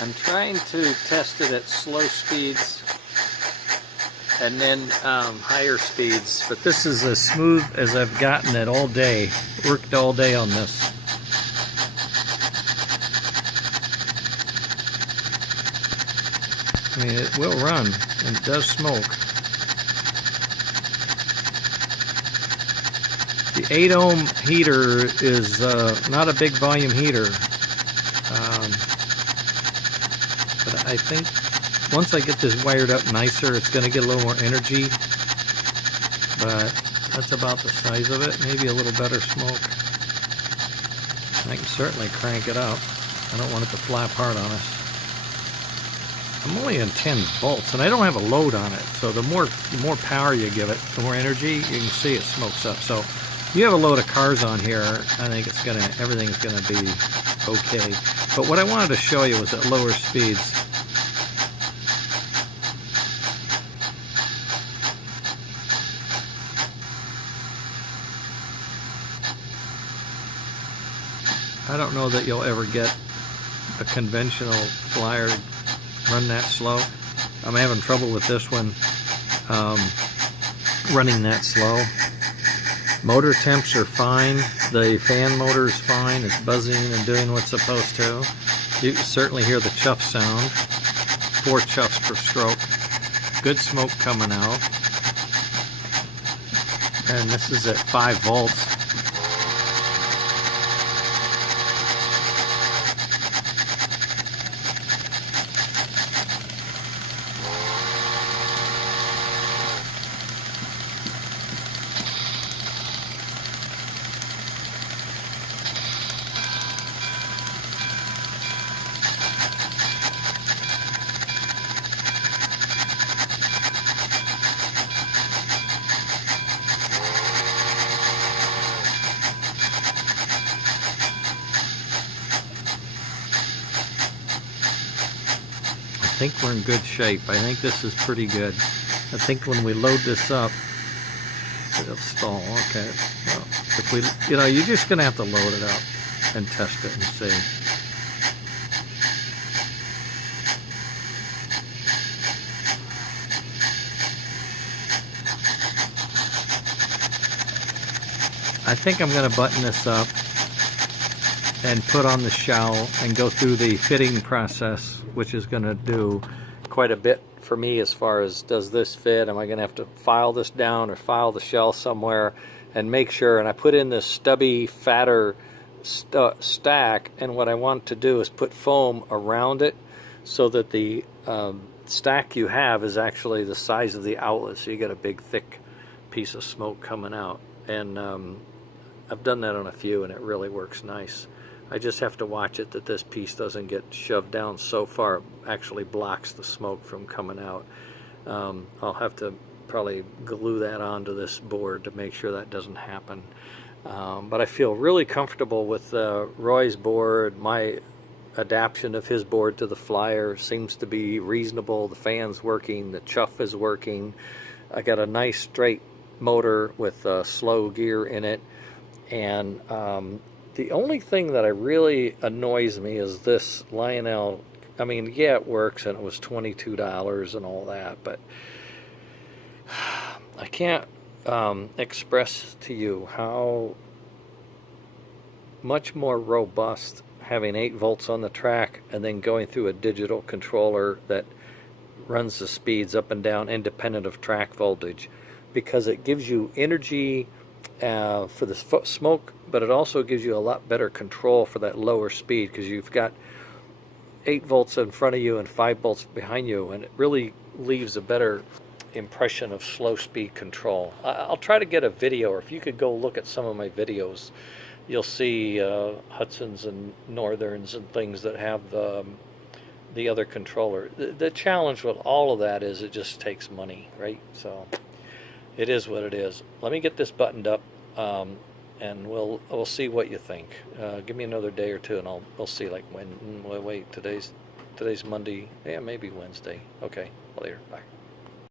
I'm trying to test it at slow speeds and then higher speeds, but this is as smooth as I've gotten it all day. Worked all day on this. I mean, it will run and it does smoke. The 8 ohm heater is not a big volume heater, but I think once I get this wired up nicer, it's going to get a little more energy, but that's about the size of it. Maybe a little better smoke. I can certainly crank it up. I don't want it to fly apart on us. I'm only in 10 volts, and I don't have a load on it, so the more power you give it, the more energy, you can see it smokes up. So if you have a load of cars on here, I think everything's gonna be okay. But what I wanted to show you was at lower speeds. I don't know that you'll ever get a conventional flyer run that slow. I'm having trouble with this one running that slow. Motor temps are fine. The fan motor is fine. It's buzzing and doing what's supposed to. You can certainly hear the chuff sound. 4 chuffs per stroke. Good smoke coming out. And this is at 5 volts. I think we're in good shape. I think this is pretty good. I think when we load this up, it'll stall. Okay. Well, if we, you're just gonna have to load it up and test it and see. I think I'm gonna button this up and put on the shell and go through the fitting process, which is going to do quite a bit for me as far as, does this fit? Am I going to have to file this down or file the shell somewhere and make sure? And I put in this stubby, fatter stack, and what I want to do is put foam around it so that the stack you have is actually the size of the outlet, so you get a big thick piece of smoke coming out. And I've done that on a few and it really works nice. I just have to watch it that this piece doesn't get shoved down so far it actually blocks the smoke from coming out. I'll have to probably glue that onto this board to make sure that doesn't happen. But I feel really comfortable with Roy's board. My adaptation of his board to the flyer seems to be reasonable. The fan's working, the chuff is working. I got a nice straight motor with slow gear in it, and the only thing that really annoys me is this Lionel. I mean, yeah, it works, and it was $22 and all that, but I can't express to you how much more robust having 8 volts on the track and then going through a digital controller that runs the speeds up and down independent of track voltage, because it gives you energy for the smoke, but it also gives you a lot better control for that lower speed, because you've got 8 volts in front of you and 5 volts behind you, and it really leaves a better impression of slow speed control. I'll try to get a video, or if you could go look at some of my videos, you'll see Hudsons and Northerns and things that have the other controller. The challenge with all of that is it just takes money, right? So it is what it is. Let me get this buttoned up, and we'll see what you think. Give me another day or two, and we'll see. Like when? Wait, today's Monday. Yeah, maybe Wednesday. Okay, later. Bye.